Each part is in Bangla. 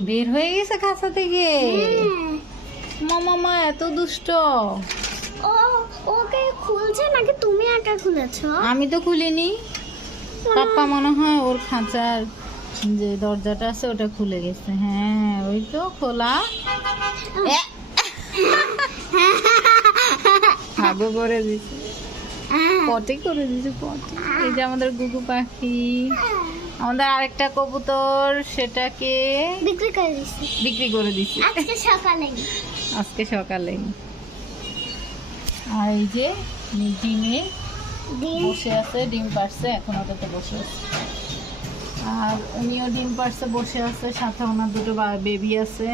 বের হয়ে গেছে খাঁচা থেকে। হ্যাঁ। মামা মা এত দুষ্ট। ও ওকে খুলছে নাকি তুমি একা খুলেছো? আমি তো খুলিনি। পাপ্পা মনে হয় ওর খাঁচার যে দরজাটা আছে ওটা খুলে গেছে। হ্যাঁ ওই তো খোলা। এ! করে দিছে। হ্যাঁ। পটি করে দিছে পটি। এই যে আমাদের গুগু পাখি। আমাদের আরেকটা কবুতর সেটাকে বিক্রি করে দিছি। বিক্রি করে দিছি। আজকে সকালে। আজকে সকালে। আর এই যে ডিমে বসে আছে ডিম পারছে এখন ওটাতে বসে আছে। আর উনিও ডিম পারছে বসে আছে সাথে ওনার দুটো বেবি আছে।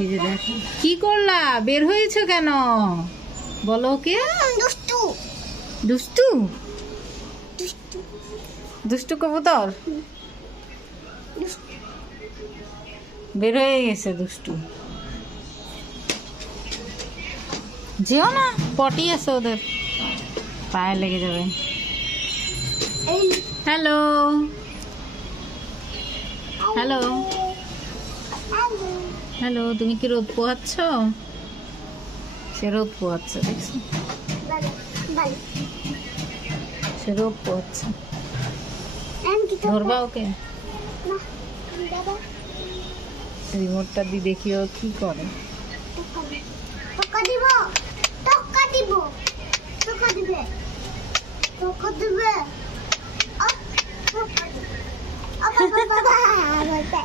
এই যে দেখো। কি করলা? বের হয়েছে কেন? বলো দুষ্টু দুষ্টু। দুষ্টু? দুষ্টু কবুতর? বের হয়ে গেছে দুষ্টু। যেও না, পটি আছে ওদের। পায়ে লেগে যাবে। হ্যালো হ্যালো হ্যালো তুমি কি রোদ পোহাচ্ছ? সে রোদ পোহাচ্ছে, দেখছ। সে রোদ পোহাচ্ছে। ধরবা ওকে রিমোটটা দিয়ে দেখি ও কি করে? দিব দিব দিবে দিবে বাবা, বাবা।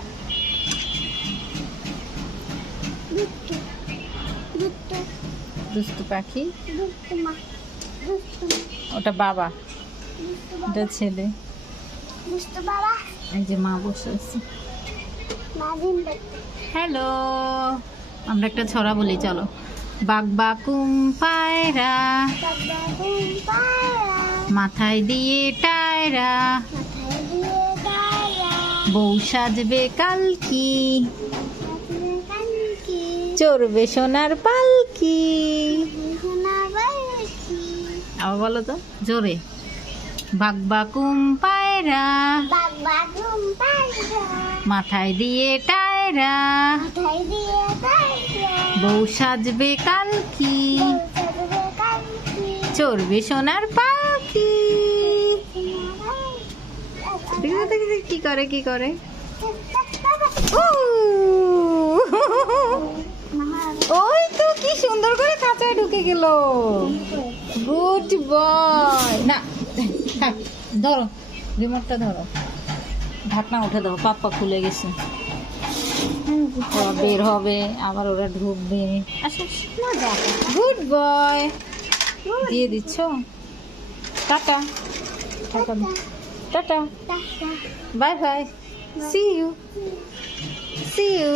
দুষ্টু, পাখি? ওটা বাবা, ওটা ছেলে। দুষ্টু বাবা, এই যে মা বসে আছে। হ্যালো আমরা একটা ছড়া বলি চলো। বাগ বাকুম পায়রা মাথায় দিয়ে টায়রা বউ সাজবে কালকি চড়বে সোনার পালকি। আবার বলো তো জোরে। বাগ বাকুম পায়রা। বাবা ঘুম পাড়া, মাথায় দিয়ে টায়রা। মাথায় দিয়ে দাঁড়া, বউ সাজবে কালকি। চড়বে সোনার পাখি দেখি দেখি কি করে কি করে! ওই তো কি সুন্দর করে খাঁচায় ঢুকে গেল। Good boy. না ধরো রিমোটটা ধরো। ঢাকনা উঠে দাও পাপ্পা খুলে গেছে। বের হবে, আবার ওরা ঢুকবে। গুড বয় দিয়ে দিচ্ছ? Tata. Tata. Tata. Bye bye see you see you